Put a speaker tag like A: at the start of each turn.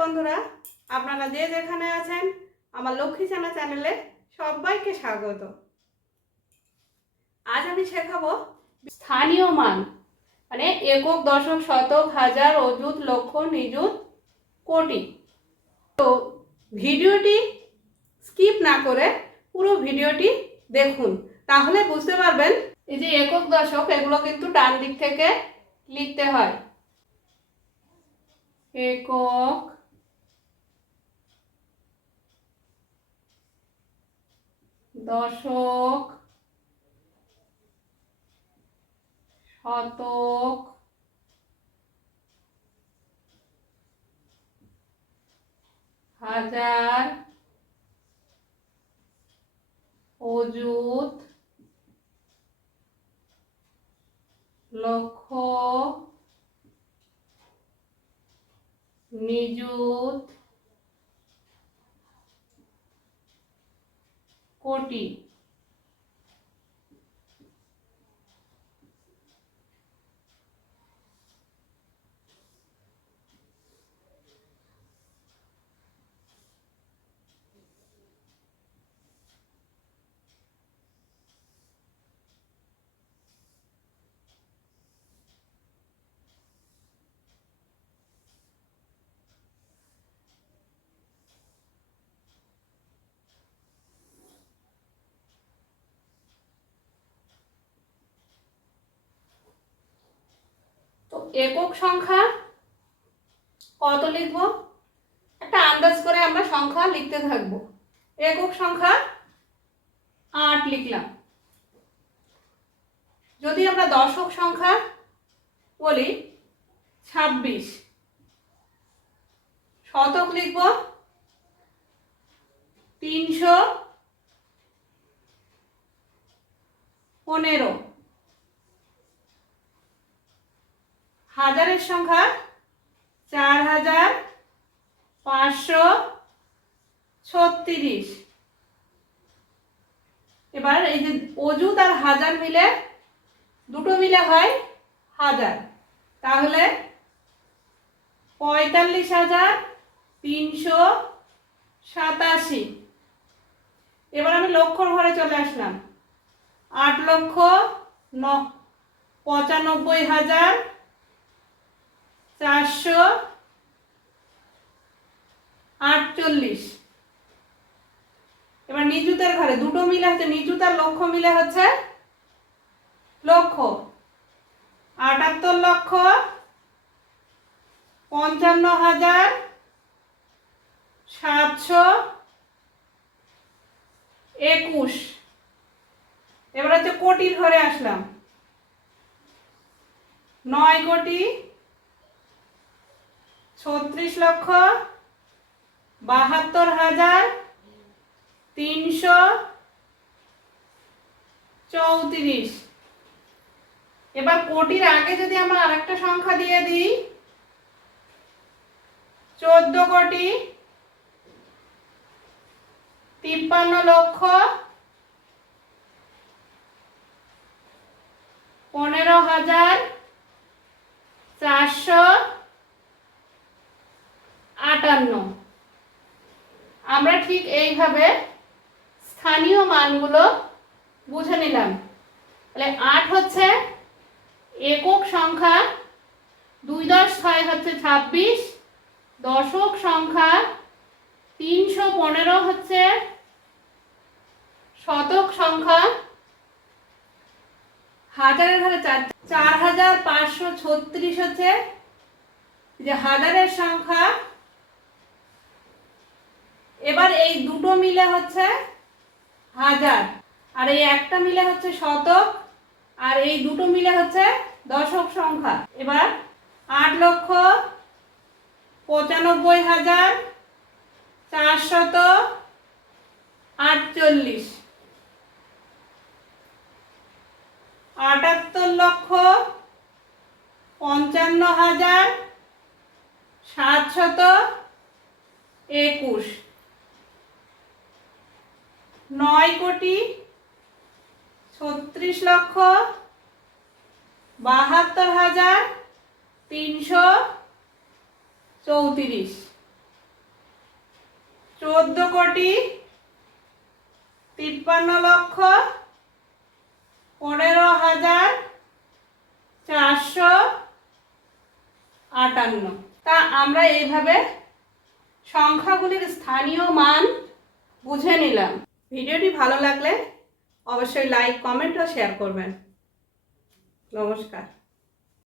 A: বন্ধুরা, আপনারা যে যেখানে আছেন, আমার লক্ষ্মী চানা চ্যানেলে সবাইকে স্বাগত। আজ আমি শেখাবো স্থানীয় মান মানে একক, দশক, শতক, হাজার, অযুত, লক্ষ, নিযুত, কোটি। তো ভিডিওটি স্কিপ না করে পুরো ভিডিওটি দেখুন, তাহলে বুঝতে পারবেন এই যে একক, দশক, এগুলো কিন্তু ডান দিক থেকে লিখতে হয়। একক দশক শতক হাজার অযুত লক্ষ নিযুত কোটি তো একক সংখ্যা কত লিখব? একটা আন্দাজ করে আমরা সংখ্যা লিখতে থাকব। একক সংখ্যা আট লিখলাম। যদি আমরা দশক সংখ্যা বলি, ছাব্বিশ। শতক লিখব তিনশো পনেরো হাজারের সংখ্যা চার হাজার পাঁচশো ছত্রিশ। এবার এই যে অজুত আর হাজার মিলে, দুটো মিলে হয় হাজার। তাহলে পঁয়তাল্লিশ হাজার তিনশো সাতাশি। এবার আমি লক্ষর ঘরে চলে আসলাম। আট লক্ষ ন, পঁচানব্বই হাজার চারশো আটচল্লিশ। এবার নিযুতের ঘরে দুটো মিলে হচ্ছে, নিযুত আর লক্ষ মিলে হচ্ছে লক্ষ। আটাত্তর লক্ষ পঞ্চান্ন হাজার সাতশো একুশ। এবার হচ্ছে কোটির ঘরে আসলাম। নয় কোটি ছত্রিশ লক্ষ বাহাত্তর হাজার তিনশো চৌত্রিশ। এবার কোটির আগে যদি আমরা আরেকটা সংখ্যা দিয়ে দিই, চোদ্দ কোটি তিপ্পান্ন লক্ষ পনেরো হাজার চারশো আটান্ন আমরা ঠিক এইভাবে স্থানীয় মানগুলো বুঝে নিলাম। তাহলে আট হচ্ছে একক সংখ্যা, দুই দশ ছয় হচ্ছে ছাব্বিশ, দশক সংখ্যা তিনশো পনেরো হচ্ছে শতক সংখ্যা হাজারের চার চার হাজার পাঁচশো ছত্রিশ হচ্ছে যে হাজারের সংখ্যা এবার এই দুটো মিলে হচ্ছে হাজার। আর এই একটা মিলে হচ্ছে শতক, আর এই দুটো মিলে হচ্ছে দশক সংখ্যা। এবার আট লক্ষ পঁচানব্বই হাজার চারশত আটচল্লিশ। আটাত্তর লক্ষ পঞ্চান্ন হাজার সাতশত একুশ। নয় কোটি ছত্রিশ লক্ষ বাহাত্তর হাজার তিনশো চৌত্রিশ। চোদ্দ কোটি তিপ্পান্ন লক্ষ পনেরো হাজার চারশো আটান্ন। তা আমরা এইভাবে সংখ্যাগুলির স্থানীয় মান বুঝে নিলাম। ভিডিওটি ভালো লাগলে অবশ্যই লাইক কমেন্ট ও শেয়ার করবেন। নমস্কার।